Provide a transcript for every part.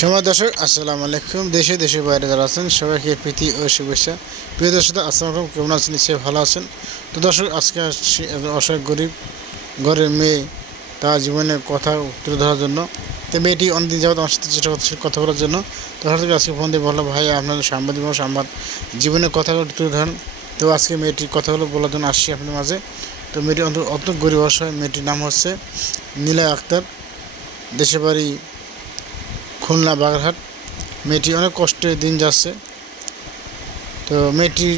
সময় দর্শক, আসসালামু আলাইকুম। দেশে, দেশের বাইরে যারা আছেন, সবাইকে প্রীতি ও শুভেচ্ছা। প্রিয় দর্শক, আসসালামু কেমন আছেন? নিশ্চয়ই ভালো আছেন। তো দর্শক, আজকে আসছি অসহায় গরিব, ঘরের মেয়ে, তার জীবনের কথা তুলে ধরার জন্য। তো মেয়েটি অনেকদিন যাবত আমার সাথে চেষ্টা করছে কথা বলার জন্য। তো হঠাৎ আজকে ফোন দিয়ে বলল, ভাই আপনাদের সাংবাদিক মানুষ আমার জীবনের কথাগুলো তুলে ধরেন। তো আজকে মেয়েটির কথাগুলো বলার জন্য আসছি আপনাদের মাঝে। তো মেয়েটি অত গরিব, অসহায়। মেয়েটির নাম হচ্ছে নীলা আক্তার। দেশের বাড়ি খুলনা বাগেরহাট। মেয়েটি অনেক কষ্টে দিন যাচ্ছে। তো মেয়েটির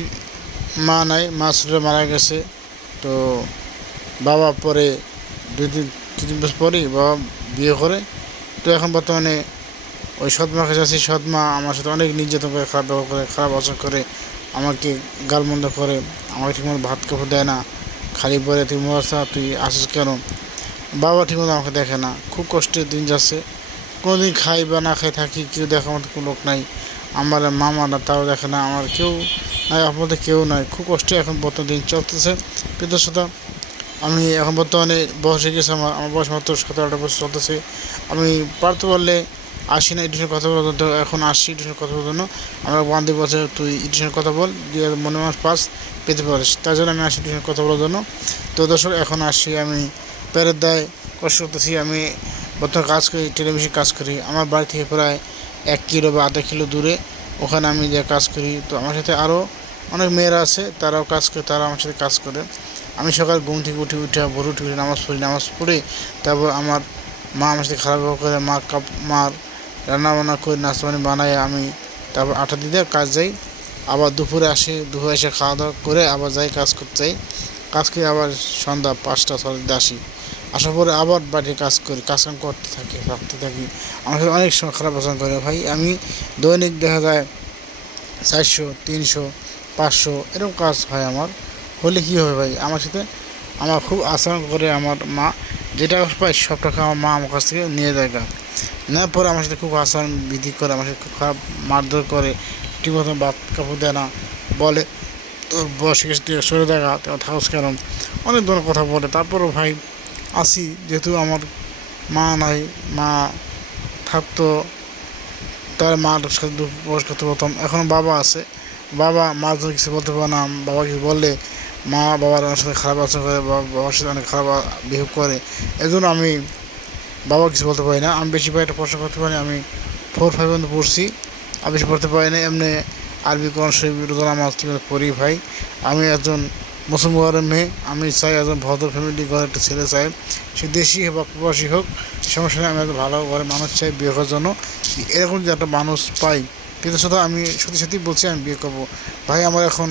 মা নাই, মা ছোটো মারা গেছে। তো বাবা পরে দুই তিন দিন বছর পরেই বাবা বিয়ে করে। তো এখন বর্তমানে ওই সৎমা কাছে আছি। সৎমা আমার সাথে অনেক নির্যাতন করে, খারাপ ব্যবহার করে, খারাপ আচরণ করে। আমাকে গালমন্দ করে, আমাকে ঠিকমতো ভাত কাপড় দেয় না। খালি পরে তুই মরসা তুই আসিস কেন? বাবা ঠিকমতো আমাকে দেখে না। খুব কষ্টের দিন যাচ্ছে। কোনোদিন খাই বা না খাই থাকি, কেউ দেখার মতো কোনো লোক নাই। আমার মামারা তাও দেখে না, আমার কেউ নাই আপনাদের কেউ নাই। খুব কষ্টে এখন বর্তমান দিন চলতেছে। কিন্তু সেটা আমি এখন বর্তমানে বয়স হয়ে গেছে, আমার আমার বয়স মাত্র সতেরো আঠারো বছর চলতেছে। আমি পারতে পারলে আসি না ইডিশনের কথা বলার জন্য, এখন আসছি ইডিশনের কথা বলার জন্য। আমরা বান্ধব বছর তুই ইডিশনের কথা বল দিয়ে মনে মাস পাস পেতে পারিস। তার জন্য আমি আসি ইডিশনের কথা বলার জন্য। তো দর্শক, এখন আসি, আমি প্যারের দায় কষ্ট করতেছি, আমি বর্তমানে কাজ করি টেলিভিশন কাজ করি। আমার বাড়ি থেকে প্রায় এক কিলো বা আধা কিলো দূরে। ওখানে আমি যে কাজ করি, তো আমার সাথে আরও অনেক মেয়েরা আছে, তারাও কাজ করে, তারা আমার সাথে কাজ করে। আমি সকাল ঘুম থেকে উঠে উঠে ভোর উঠে উঠে নামাজ পড়ি, নামাজ পড়ে তারপর আমার মা আমার সাথে খারাপ ব্যবহার করে, মা কাপ, মার রান্না বান্না করে নাস্তা পানি বানায়, আমি তারপর আটা দিতে কাজ যাই। আবার দুপুরে আসি, দুপুরে এসে খাওয়া দাওয়া করে আবার যাই, কাজ করতে যাই। কাজ করে আবার সন্ধ্যা পাঁচটা ছটার আসি। আসার পরে আবার বাড়িতে কাজ করি, কাজ কাম করতে থাকি, ভাবতে থাকি। আমার সাথে অনেক সময় খারাপ আচরণ করে ভাই। আমি দৈনিক দেখা যায় চারশো, তিনশো, পাঁচশো এরকম কাজ হয় আমার। হলে কী হবে ভাই? আমার সাথে আমার খুব আচরণ করে আমার মা। যেটা পাই সব টাকা আমার মা আমার কাছ থেকে নিয়ে যায় নেওয়ার পরে আমার সাথে খুব আচরণ বিধি করে, আমার সাথে খুব খারাপ মারধর করে ঠিক মতো ভাত কাপড় দেয় না, বলে, তোর বয়স গেছে সরে দেখা থাকস কেন অনেক ধরনের কথা বলে। তারপরও ভাই আসি যেহেতু আমার মা নাই, মা থাকতো, তার মার সাথে বয়স করতে প্রথম। এখন বাবা আছে। বাবা মা তো কিছু বলতে পারে না, বাবা কিছু বললে মা বাবার আমার সাথে খারাপ আচরণ করে বাবার সাথে অনেক খারাপ বিহেভ করে। এজন্য আমি বাবা কিছু বলতে পারি না। আমি বেশি পাই একটা প্রশ্ন করতে পারি আমি ফোর ফাইভ পর্যন্ত পড়ছি। আমি বেশি পড়তে পারি না এমনি আরবি কোরআন শরীফ রোজা নামাজ পড়ি ভাই। আমি একজন মুসলমানের মেয়ে আমি চাই একজন ভদ্র ফ্যামিলি ঘরের একটা ছেলে চাই সে দেশি হোক বা প্রবাসী হোক সমস্যা আমি একটা ভালো ঘরে মানুষ চাই বিয়ে করার জন্য। এরকম যে একটা মানুষ পাই, কিন্তু শুধু আমি সত্যি সত্যি বলছি আমি বিয়ে করব। ভাই, আমার এখন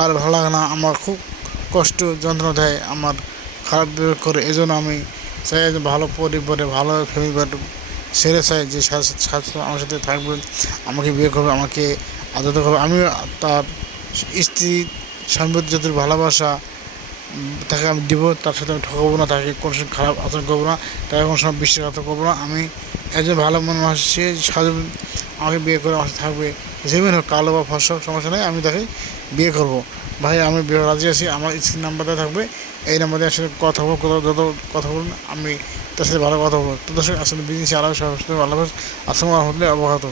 আর ভালো লাগে না, আমার খুব কষ্ট, যন্ত্রণা দেয় আমার খারাপ করে। এই জন্য আমি চাই একজন ভালো পরিবারে, ভালো ফ্যামিলি ছেলে চাই, যে আমার সাথে থাকবে, আমাকে বিয়ে করবে, আমাকে আদর করবে। আমি তার স্ত্রী স্বামীর যত ভালোবাসা তাকে আমি দিব, তার সাথে আমি ঠকাবো না, তাকে কোনো সময় খারাপ আচরণ করব না, তাকে কোনো সময় বিশ্বাসঘাত করব না। আমি একজন ভালো মন মানুষ, সে আমাকে বিয়ে করে আমার থাকবে যেমন হোক, কালো বা ফসল সমস্যা নেই, আমি তাকে বিয়ে করব। ভাই, আমি বিয়ে রাজি আছি, আমার স্ত্রীর নাম্বারটা থাকবে, এই নাম্বারে আসলে কথা বলব কোথাও যত কথা বলুন, আমি তার সাথে ভালো কথা বলব। তো দর্শক, আসলে বিজনেস আলাদা সাথে ভালো আসলে রহমতুল্লাহ অবগত